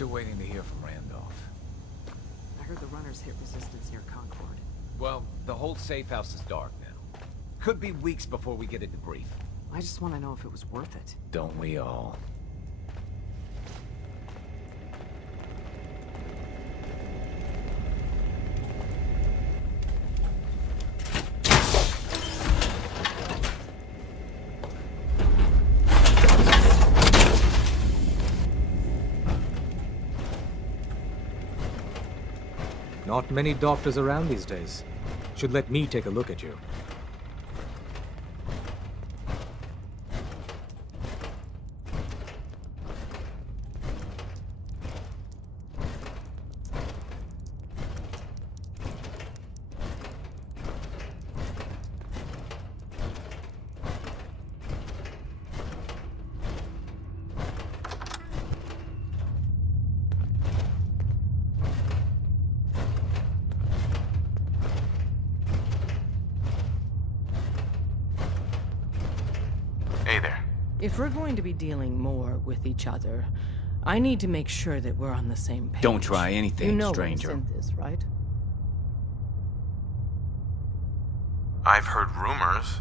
Still waiting to hear from Randolph. I heard the runners hit resistance near Concord. Well, the whole safe house is dark now. Could be weeks before we get a debrief. I just want to know if it was worth it. Don't we all? Not many doctors around these days. Should let me take a look at you. Hey there. If we're going to be dealing more with each other, I need to make sure that we're on the same page. Don't try anything, you know stranger. What a synth is, right? I've heard rumors.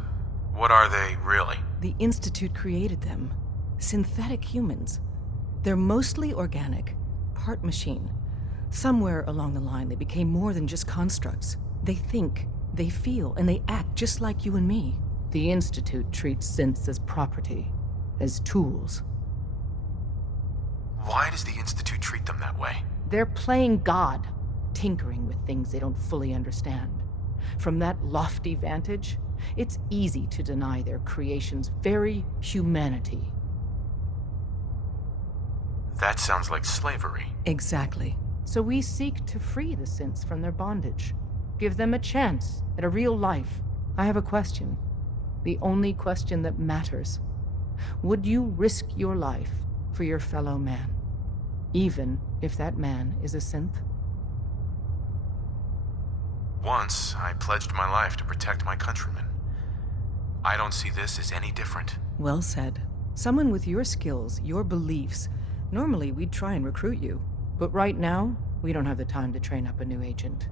What are they, really? The Institute created them. Synthetic humans. They're mostly organic, part machine. Somewhere along the line, they became more than just constructs. They think, they feel, and they act just like you and me. The Institute treats synths as property, as tools. Why does the Institute treat them that way? They're playing God, tinkering with things they don't fully understand. From that lofty vantage, it's easy to deny their creation's very humanity. That sounds like slavery. Exactly. So we seek to free the synths from their bondage. Give them a chance at a real life. I have a question. The only question that matters. Would you risk your life for your fellow man? Even if that man is a synth? Once, I pledged my life to protect my countrymen. I don't see this as any different. Well said. Someone with your skills, your beliefs. Normally, we'd try and recruit you. But right now, we don't have the time to train up a new agent.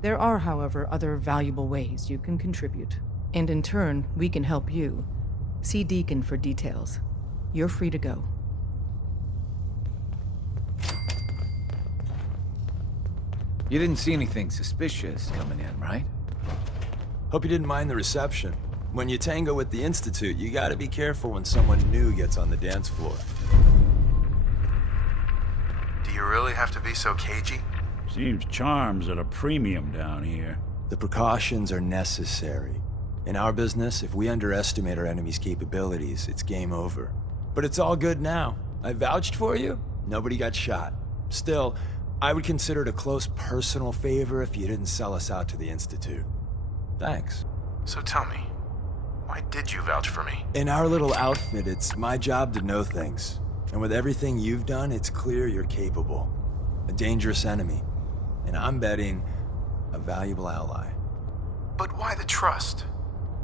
There are, however, other valuable ways you can contribute. And in turn, we can help you. See Deacon for details. You're free to go. You didn't see anything suspicious coming in, right? Hope you didn't mind the reception. When you tango with the Institute, you gotta be careful when someone new gets on the dance floor. Do you really have to be so cagey? Seems charm's at a premium down here. The precautions are necessary. In our business, if we underestimate our enemy's capabilities, it's game over. But it's all good now. I vouched for you. Nobody got shot. Still, I would consider it a close personal favor if you didn't sell us out to the Institute. Thanks. So tell me, why did you vouch for me? In our little outfit, it's my job to know things. And with everything you've done, it's clear you're capable. A dangerous enemy. And I'm betting a valuable ally. But why the trust?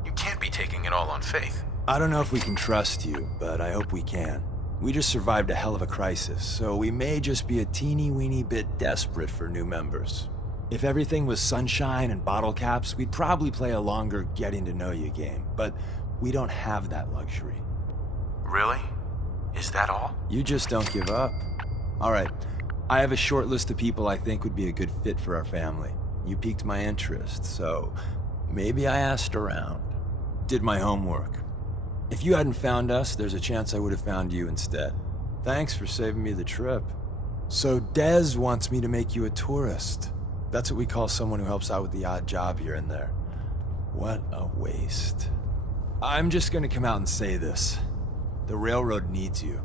You can't be taking it all on faith. I don't know if we can trust you, but I hope we can. We just survived a hell of a crisis, so we may just be a teeny-weeny bit desperate for new members. If everything was sunshine and bottle caps, we'd probably play a longer getting-to-know-you game, but we don't have that luxury. Really? Is that all? You just don't give up. All right, I have a short list of people I think would be a good fit for our family. You piqued my interest, so maybe I asked around. Did my homework. If you hadn't found us, there's a chance I would have found you instead. Thanks for saving me the trip. So Dez wants me to make you a tourist. That's what we call someone who helps out with the odd job here and there. What a waste. I'm just gonna come out and say this. The railroad needs you.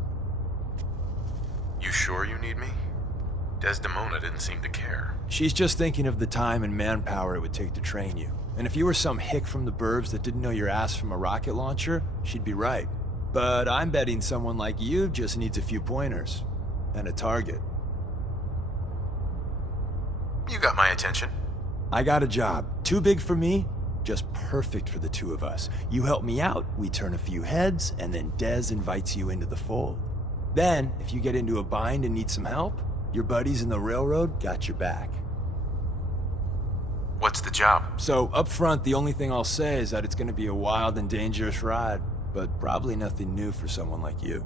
You sure you need me? Desdemona didn't seem to care. She's just thinking of the time and manpower it would take to train you. And if you were some hick from the burbs that didn't know your ass from a rocket launcher, she'd be right. But I'm betting someone like you just needs a few pointers. And a target. You got my attention. I got a job. Too big for me, just perfect for the two of us. You help me out, we turn a few heads, and then Dez invites you into the fold. Then, if you get into a bind and need some help, your buddies in the railroad got your back. What's the job? So, up front, the only thing I'll say is that it's gonna be a wild and dangerous ride, but probably nothing new for someone like you.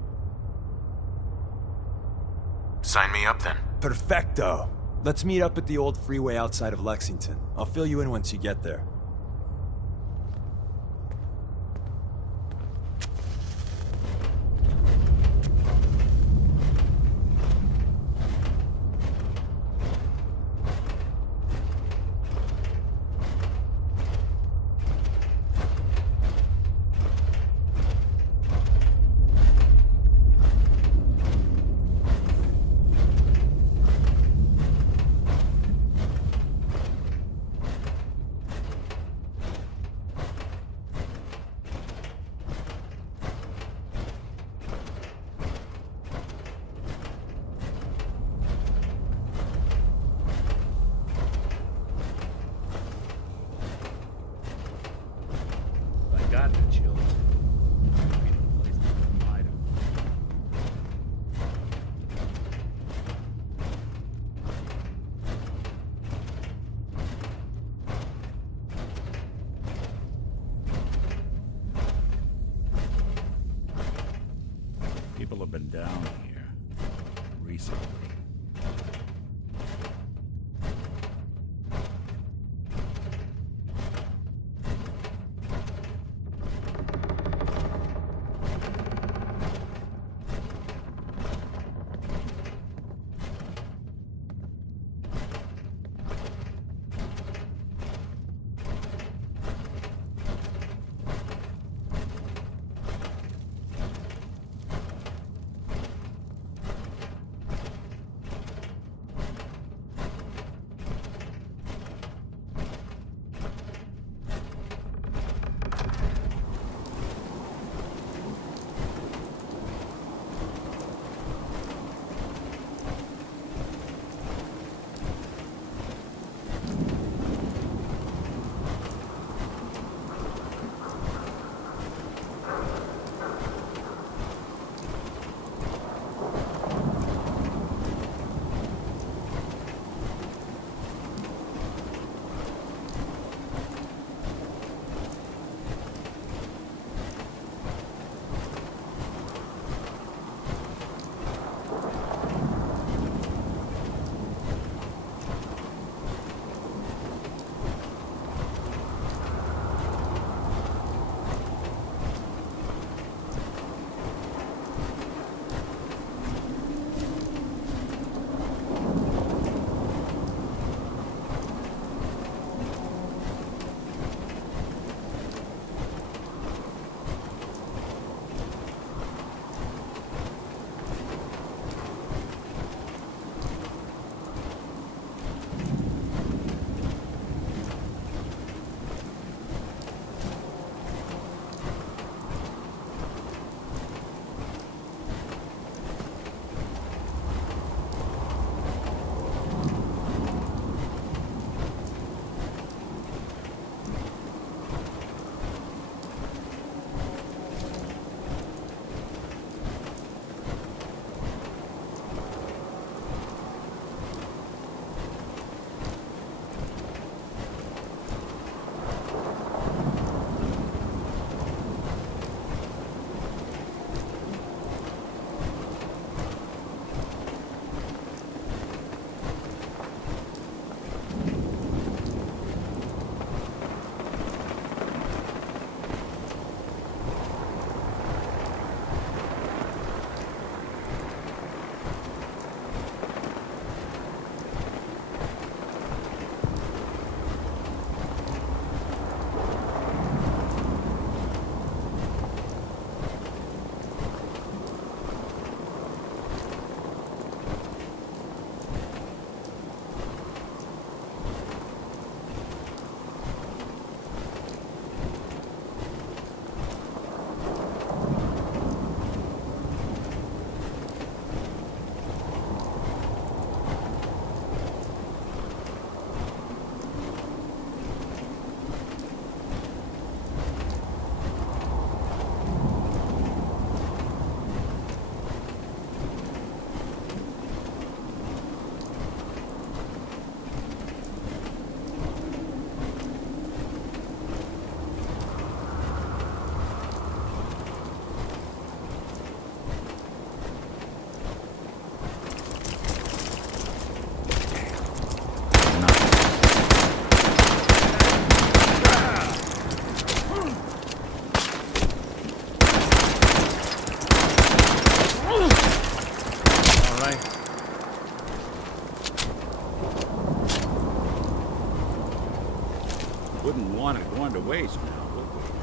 Sign me up then. Perfecto! Let's meet up at the old freeway outside of Lexington. I'll fill you in once you get there. I got the chills. Be the place to hide 'em. People have been down here recently. wouldn't want it going to waste now, would we?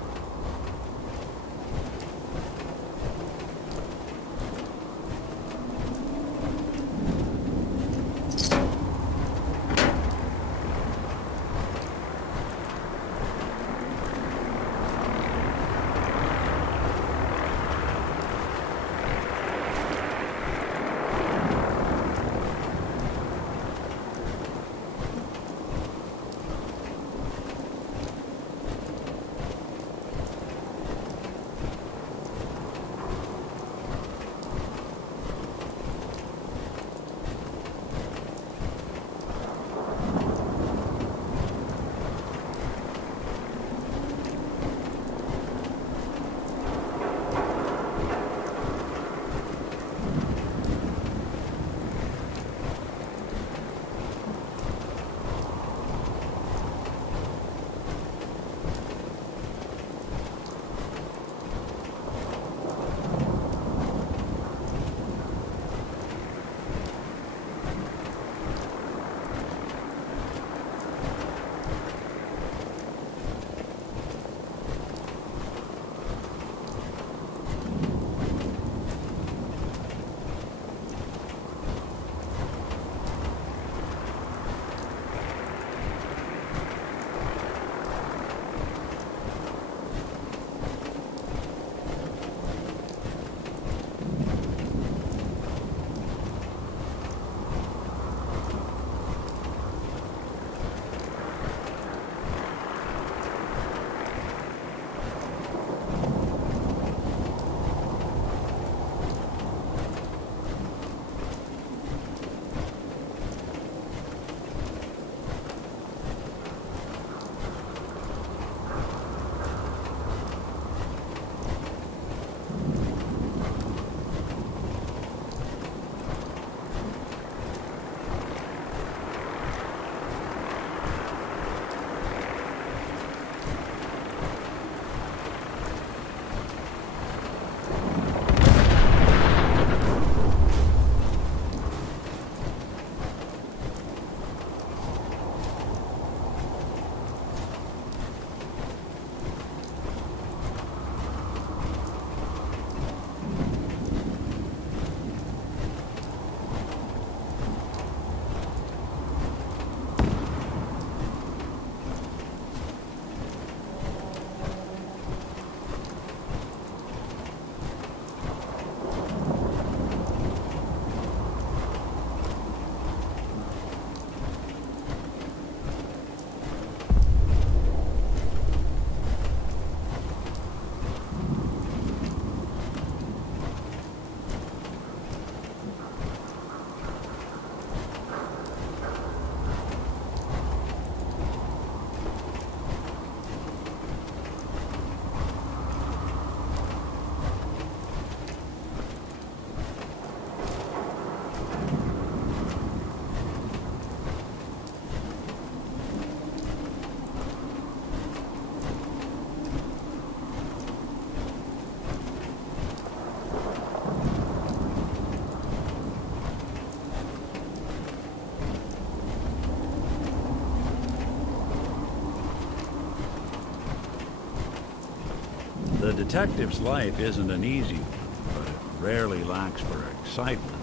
The detective's life isn't an easy one, but it rarely lacks for excitement.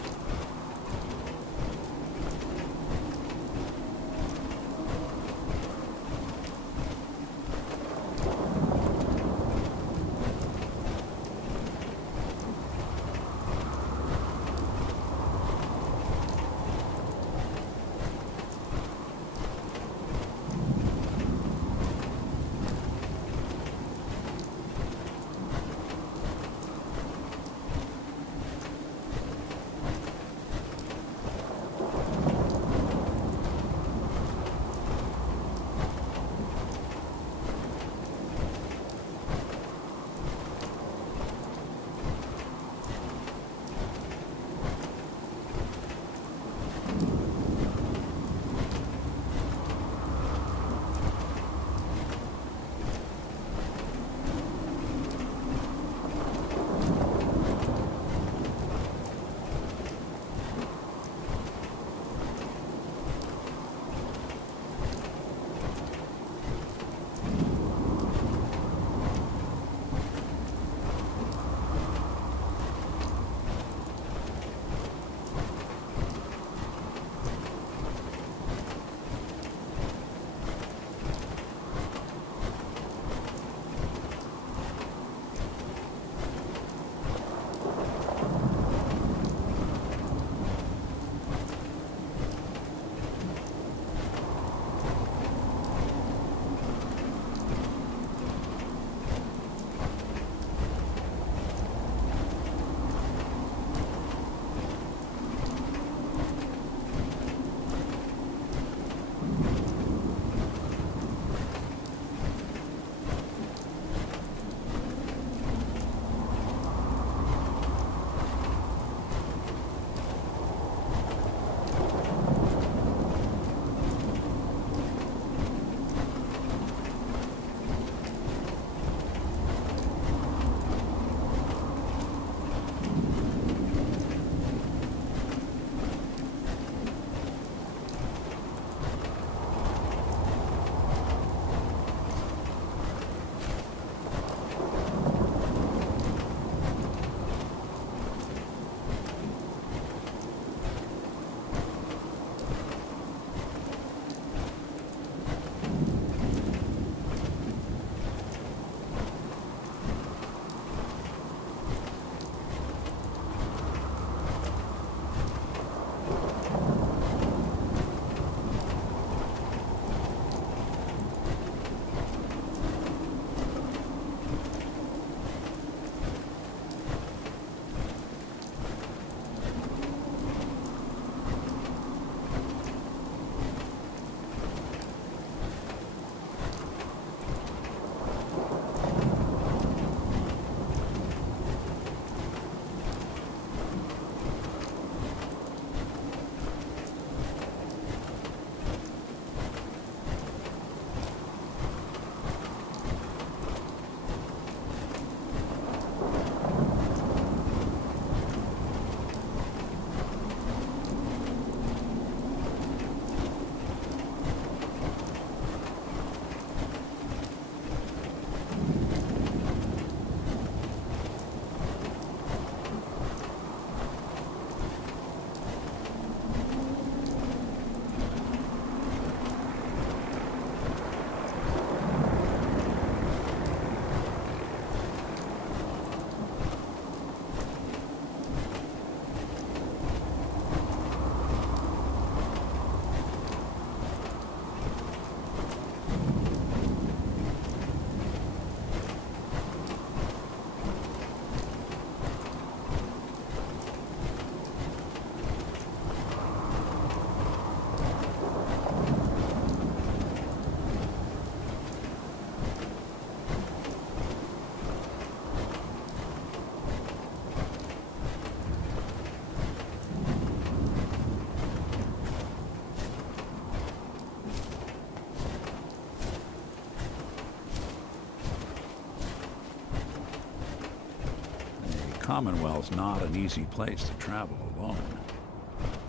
Commonwealth's not an easy place to travel alone.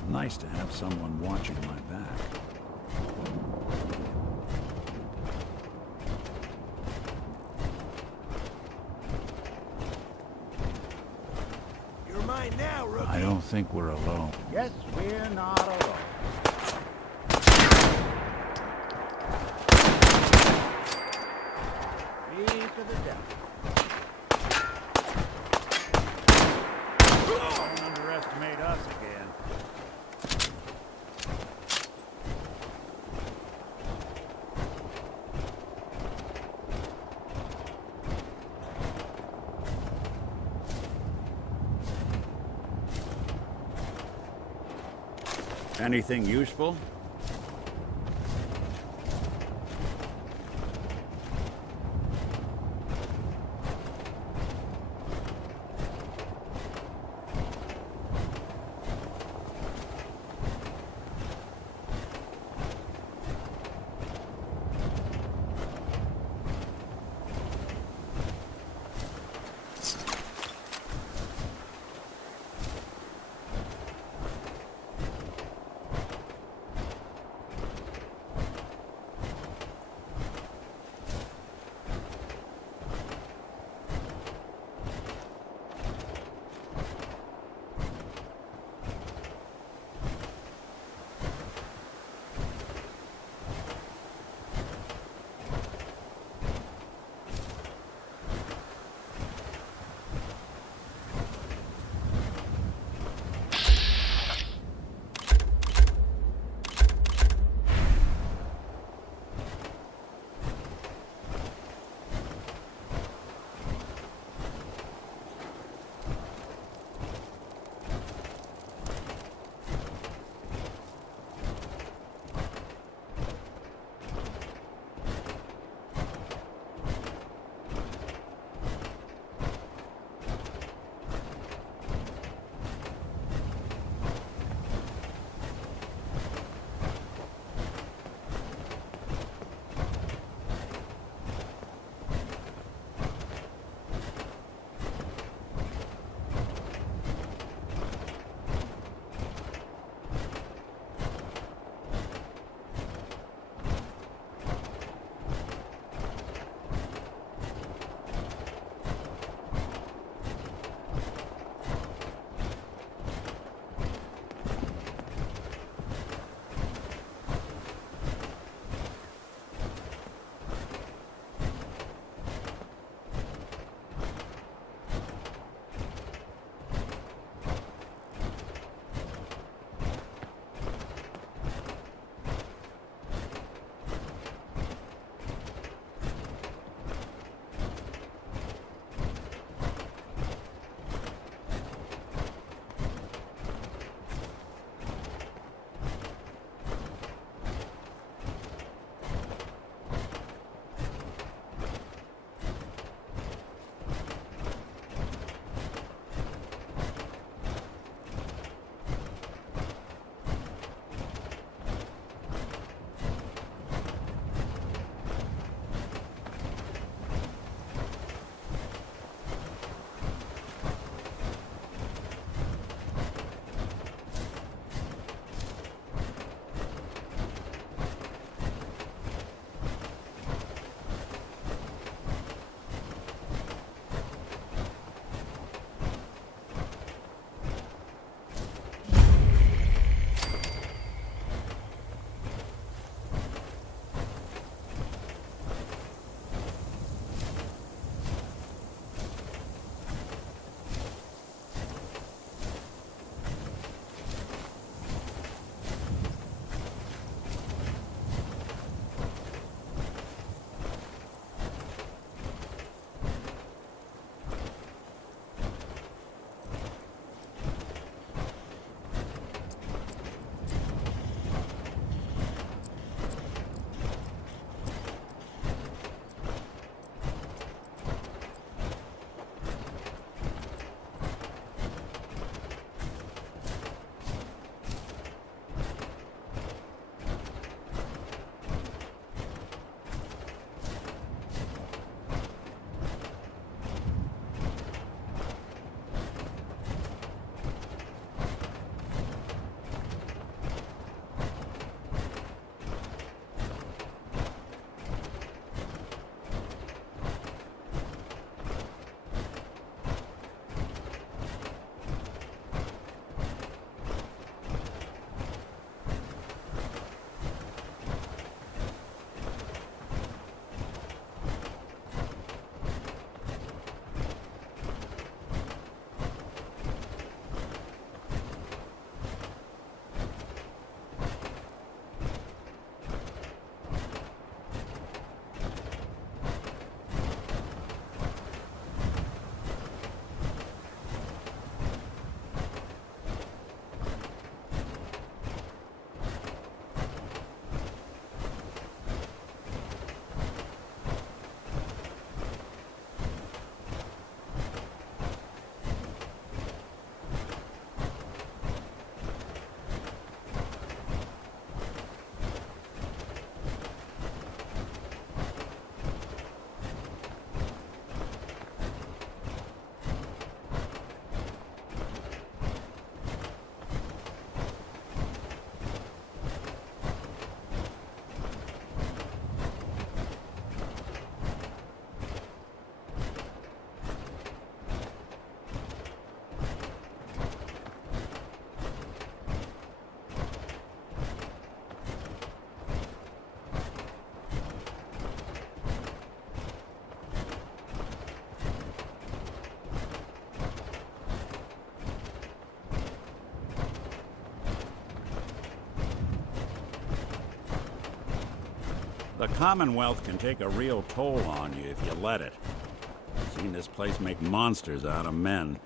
Nice to have someone watching my back. You're mine now, rookie. I don't think we're alone. Yes, we're not alone. Me to the devil. Don't underestimate us again. Anything useful? The Commonwealth can take a real toll on you if you let it. Seen this place make monsters out of men.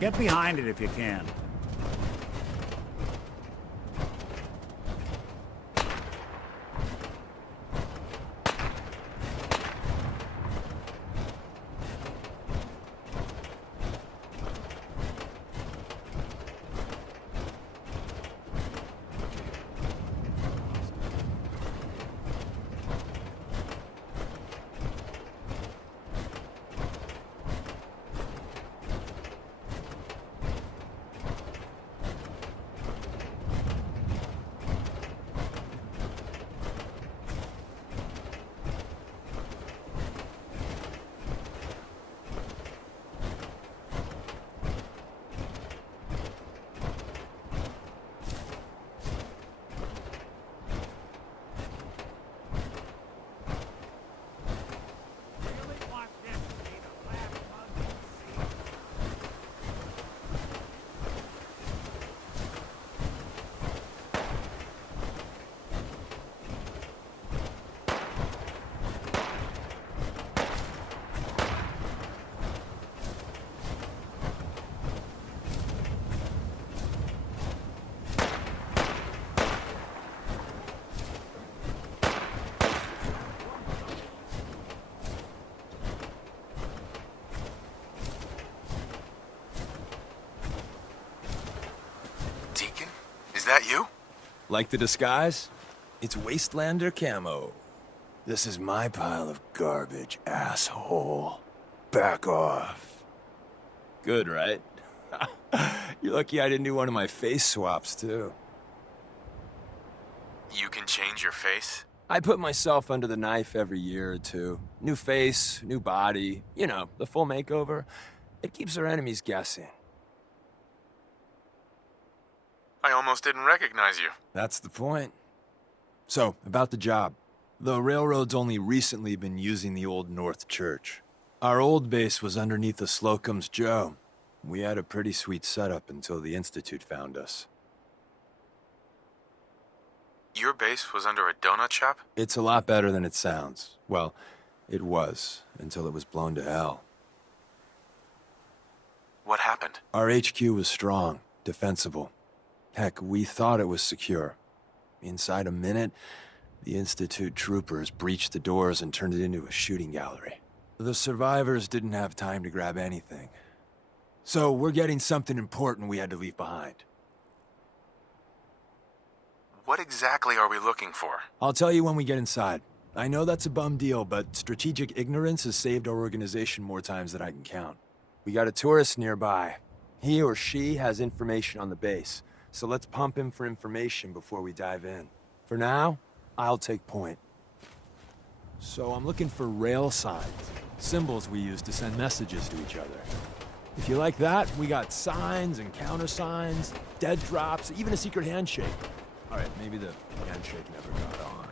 Get behind it if you can. That you? Like the disguise? It's Wastelander camo. This is my pile of garbage, asshole. Back off. Good, right? You're lucky I didn't do one of my face swaps, too. You can change your face? I put myself under the knife every year or two. New face, new body, you know, the full makeover. It keeps our enemies guessing. I almost didn't recognize you. That's the point. So, about the job. The railroad's only recently been using the Old North Church. Our old base was underneath the Slocum's Joe. We had a pretty sweet setup until the Institute found us. Your base was under a donut shop? It's a lot better than it sounds. Well, it was, until it was blown to hell. What happened? Our HQ was strong, defensible. Heck, we thought it was secure. Inside a minute, the Institute troopers breached the doors and turned it into a shooting gallery. The survivors didn't have time to grab anything. So we're getting something important we had to leave behind. What exactly are we looking for? I'll tell you when we get inside. I know that's a bum deal, but strategic ignorance has saved our organization more times than I can count. We got a tourist nearby. He or she has information on the base. so let's pump him for information before we dive in. For now, I'll take point. So I'm looking for rail signs, symbols we use to send messages to each other. If you like that, we got signs and countersigns, dead drops, even a secret handshake. All right, maybe the handshake never got on.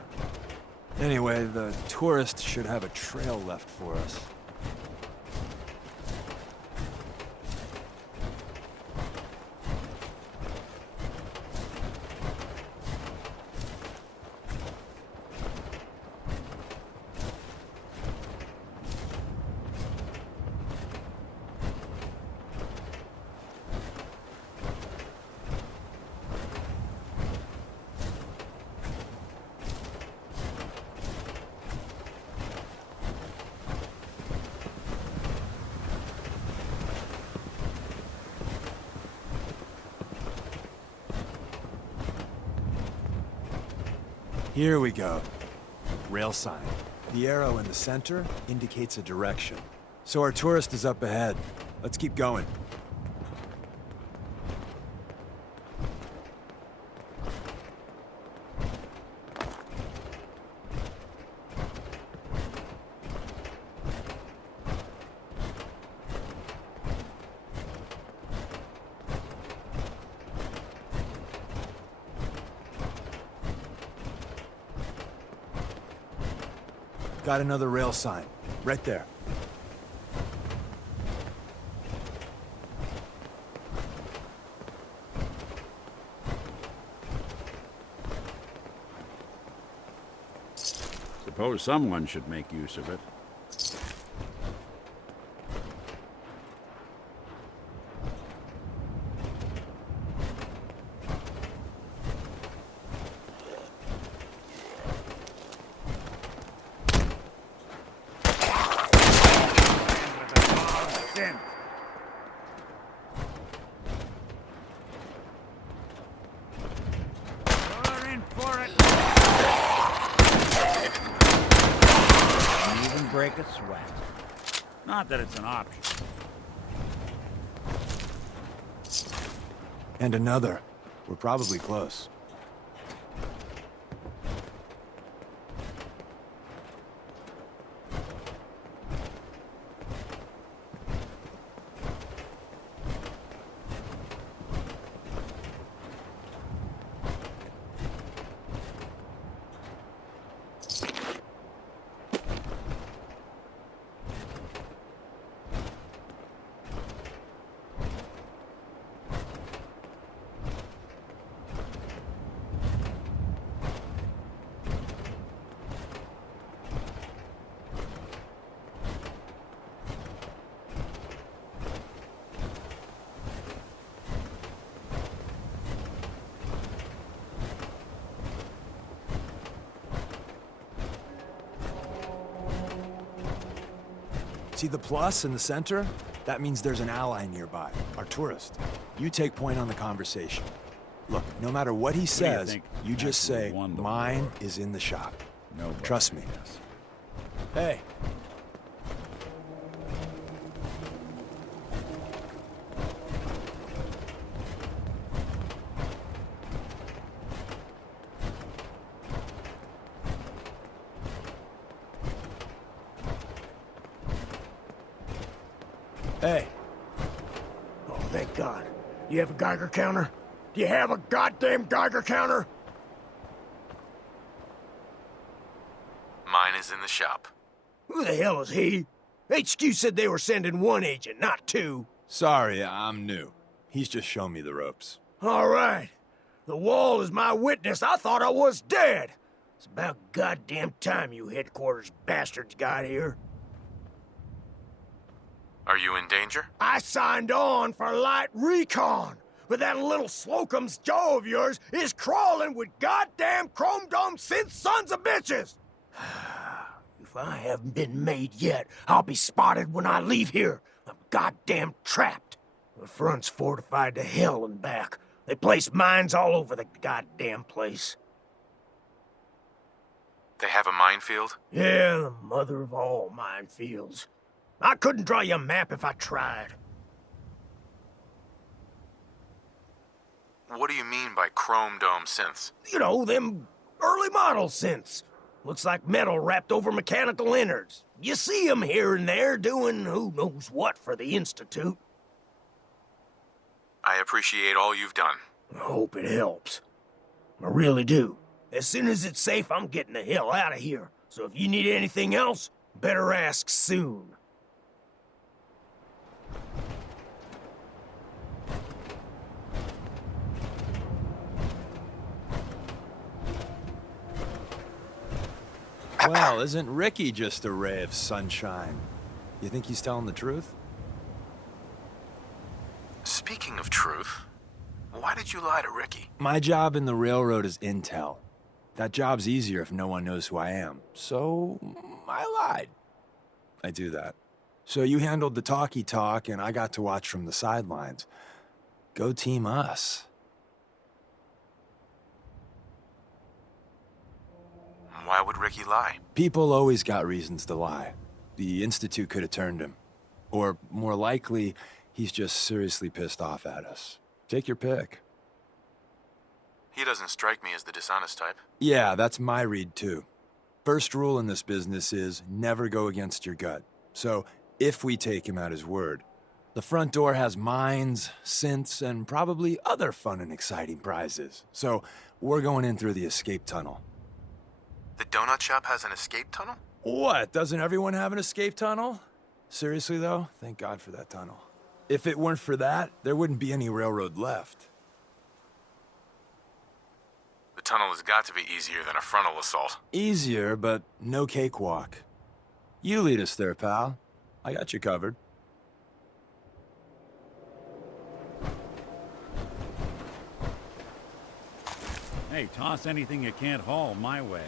Anyway, the tourist should have a trail left for us. Here we go. Rail sign. The arrow in the center indicates a direction. So our tourist is up ahead. Let's keep going. Got another rail sign. Right there. Suppose someone should make use of it. Break a sweat. Not that it's an option. And another. We're probably close. See the plus in the center? That means there's an ally nearby, our tourist. You take point on the conversation. Look, no matter what he says, you just say, mine is in the shop. Nobody. Trust me. Hey. Hey. Oh, thank God. Do you have a Geiger counter? Do you have a goddamn Geiger counter? Mine is in the shop. Who the hell is he? HQ said they were sending one agent, not two. Sorry, I'm new. He's just shown me the ropes. All right. The wall is my witness. I thought I was dead. It's about goddamn time you headquarters bastards got here. Are you in danger? I signed on for light recon, but that little Slocum's Joe of yours is crawling with goddamn chrome dome synth sons of bitches! If I haven't been made yet, I'll be spotted when I leave here. I'm goddamn trapped. The front's fortified to hell and back. They placed mines all over the goddamn place. They have a minefield? Yeah, the mother of all minefields. I couldn't draw you a map if I tried. What do you mean by chrome dome synths? You know, them early model synths. Looks like metal wrapped over mechanical innards. You see 'em here and there doing who knows what for the Institute. I appreciate all you've done. I hope it helps. I really do. As soon as it's safe, I'm getting the hell out of here. So if you need anything else, better ask soon. Well, isn't Ricky just a ray of sunshine? You think he's telling the truth? Speaking of truth, why did you lie to Ricky? My job in the railroad is intel. That job's easier if no one knows who I am. So, I lied. I do that. So you handled the talkie talk, and I got to watch from the sidelines. Go team us. Why would Ricky lie? People always got reasons to lie. The Institute could have turned him. Or, more likely, he's just seriously pissed off at us. Take your pick. He doesn't strike me as the dishonest type. Yeah, that's my read, too. First rule in this business is never go against your gut. So, if we take him at his word, the front door has mines, synths, and probably other fun and exciting prizes. So, we're going in through the escape tunnel. The donut shop has an escape tunnel? What? Doesn't everyone have an escape tunnel? Seriously, though? Thank God for that tunnel. If it weren't for that, there wouldn't be any railroad left. The tunnel has got to be easier than a frontal assault. Easier, but no cakewalk. You lead us there, pal. I got you covered. Hey, toss anything you can't haul my way.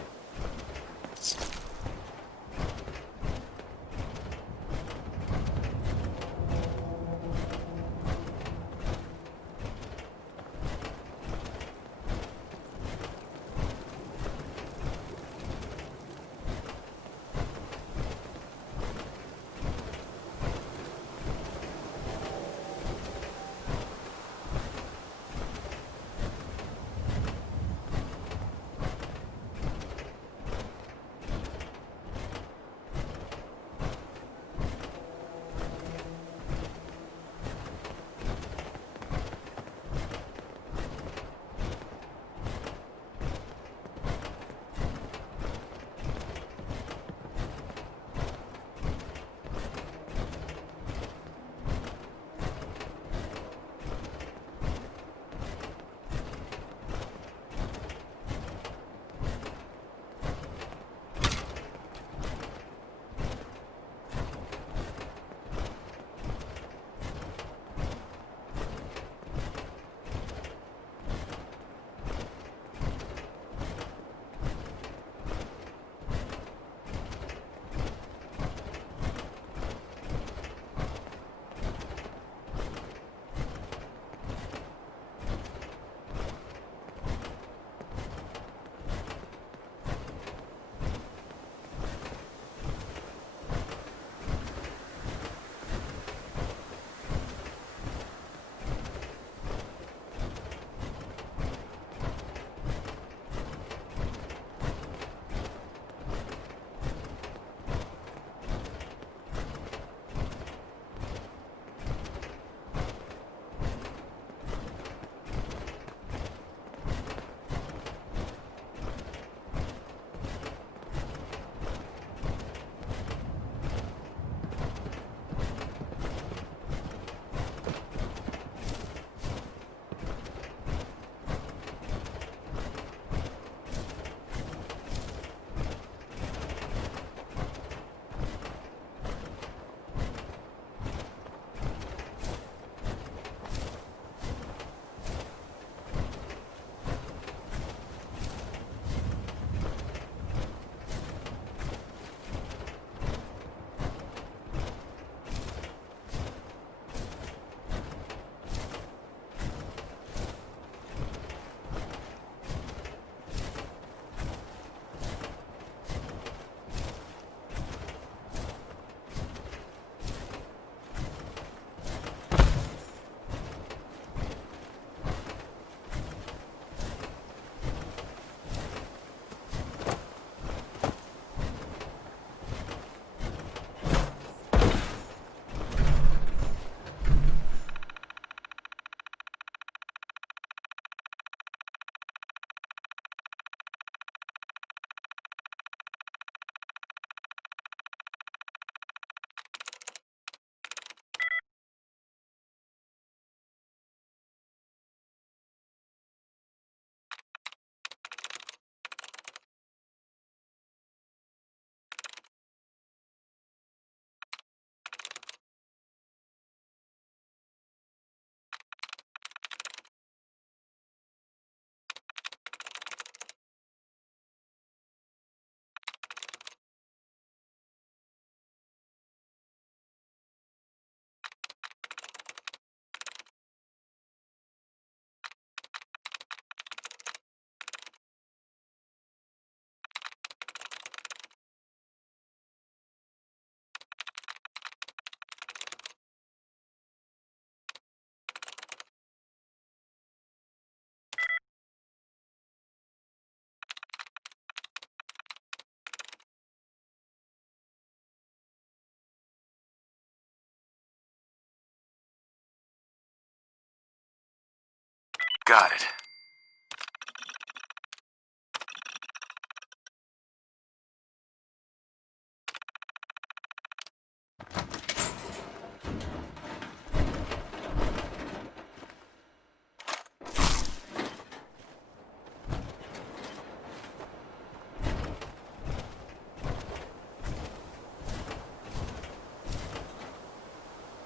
Got it.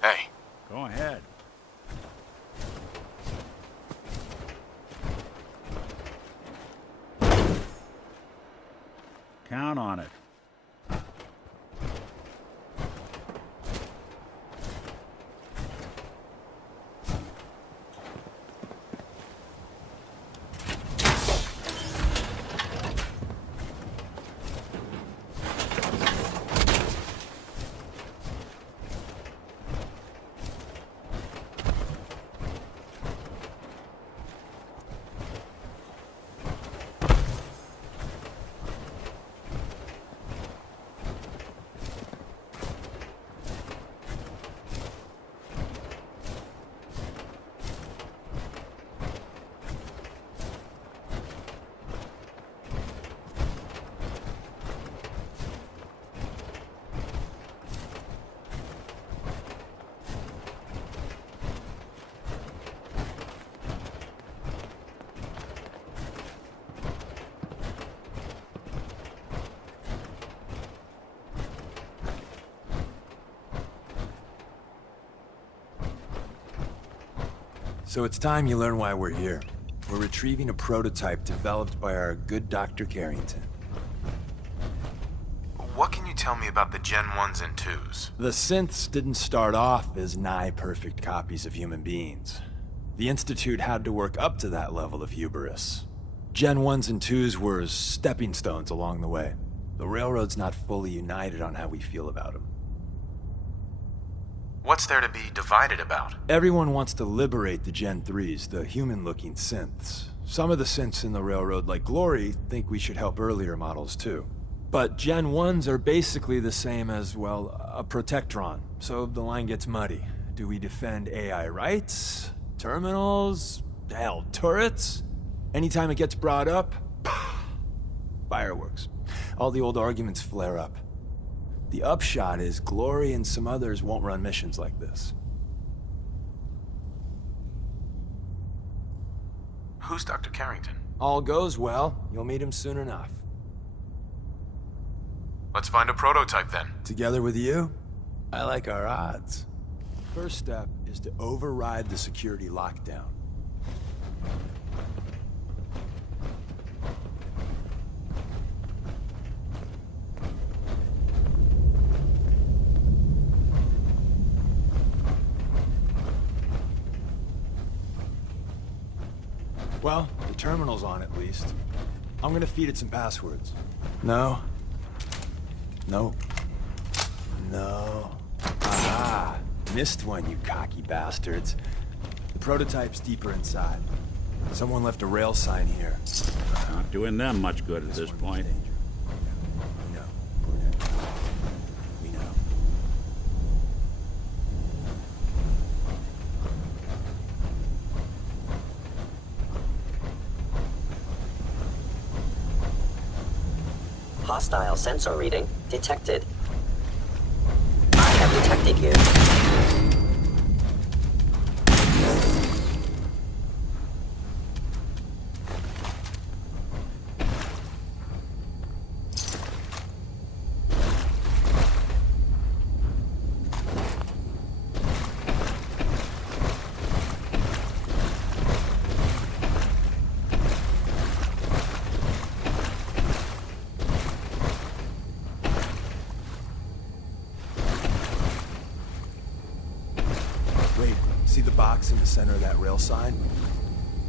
Hey. Go ahead. Count on it. So it's time you learn why we're here. We're retrieving a prototype developed by our good Dr. Carrington. What can you tell me about the Gen 1s and 2s? The synths didn't start off as nigh-perfect copies of human beings. The Institute had to work up to that level of hubris. Gen 1s and 2s were stepping stones along the way. The Railroad's not fully united on how we feel about them. What's there to be divided about? Everyone wants to liberate the Gen 3s, the human-looking synths. Some of the synths in the Railroad, like Glory, think we should help earlier models too. But Gen 1s are basically the same as, well, a Protectron. So the line gets muddy. Do we defend AI rights? Terminals? Hell, turrets? Anytime it gets brought up, fireworks. All the old arguments flare up. The upshot is Glory and some others won't run missions like this. Who's Dr. Carrington? All goes well, you'll meet him soon enough. Let's find a prototype then. Together with you? I like our odds. First step is to override the security lockdown. Well, the terminal's on at least. I'm gonna feed it some passwords. No. Nope. No. Aha! Missed one, you cocky bastards. The prototype's deeper inside. Someone left a rail sign here. Not doing them much good at this point. We know. We're dead. We know. Hostile sensor reading detected. I have detected you. Wait, see the box in the center of that rail sign?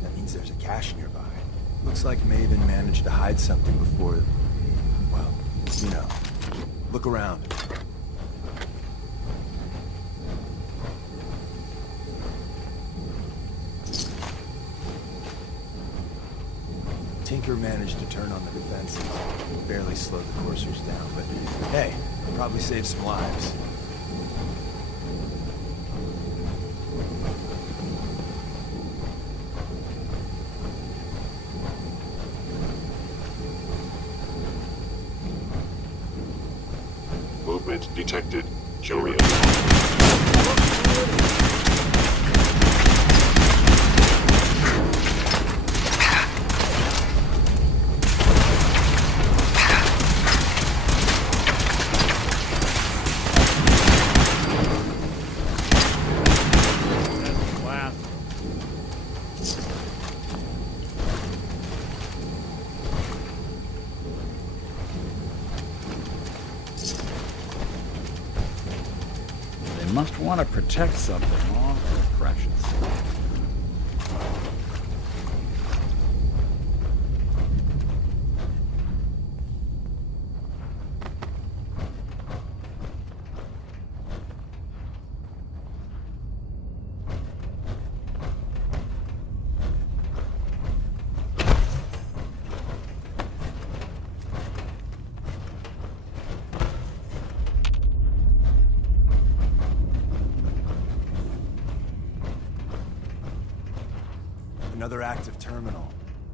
That means there's a cache nearby. Looks like Maven managed to hide something before... well, you know. Look around. Tinker managed to turn on the defenses. Barely slowed the coursers down, but hey, probably saved some lives. movement detected. Curious. They must want to protect something awful precious. Another active terminal.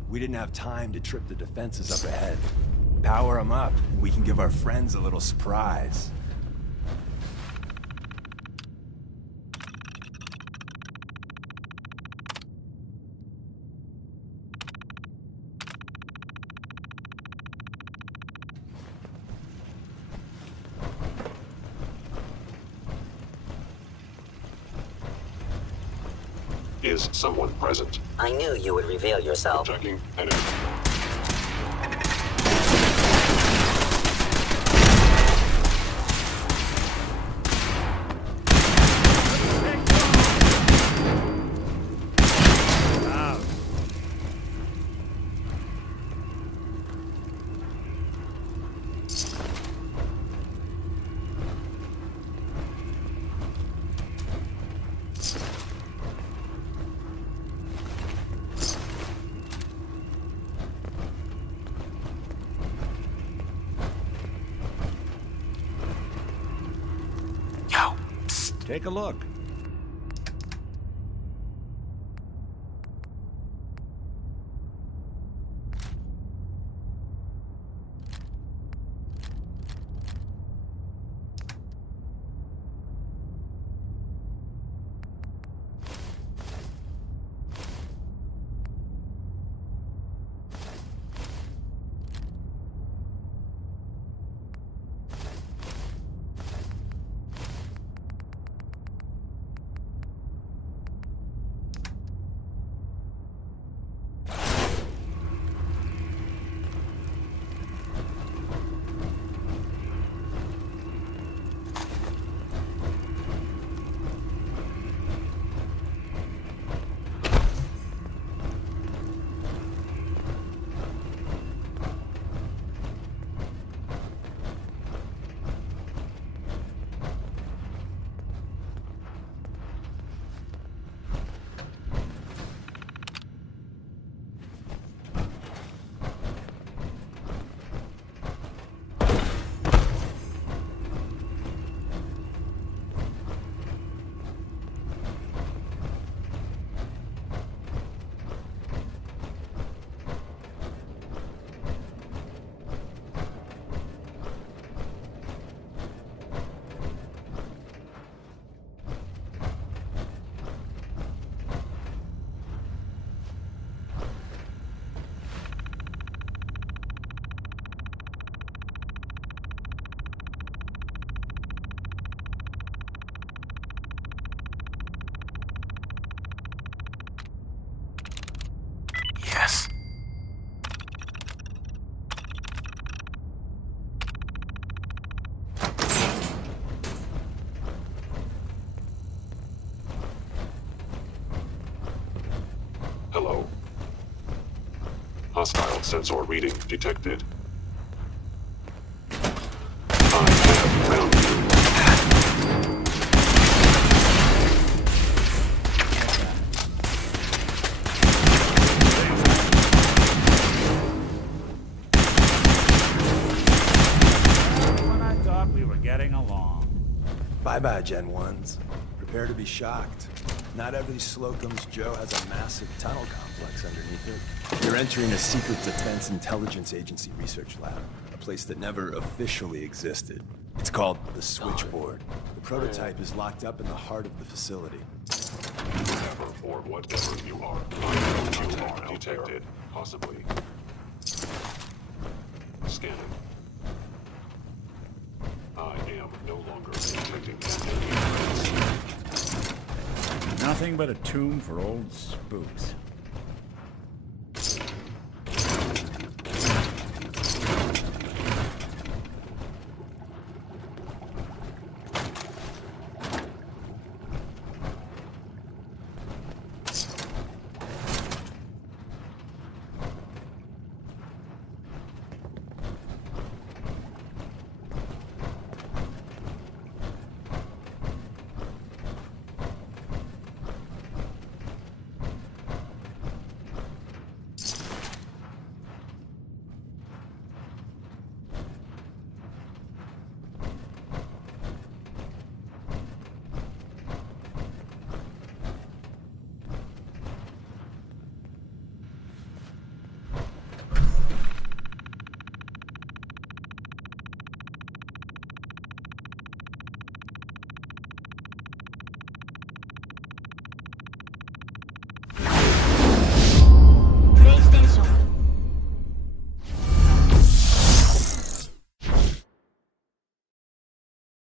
We didn't have time to trip the defenses up ahead. Power them up, and we can give our friends a little surprise. Is someone present? I knew you would reveal yourself. Checking. Heading. Take a look. Hello. Hostile sensor reading detected. I have found you. When I thought we were getting along. Bye-bye, Gen 1s. Prepare to be shocked. Not every Slocum's Joe has a massive tunnel complex underneath it. You're entering a secret Defense Intelligence Agency research lab, a place that never officially existed. It's called the switchboard. The prototype is locked up in the heart of the facility. Whoever or whatever you are, you are detected. Possibly. Scanning. I am no longer detecting any evidence. Nothing but a tomb for old spooks.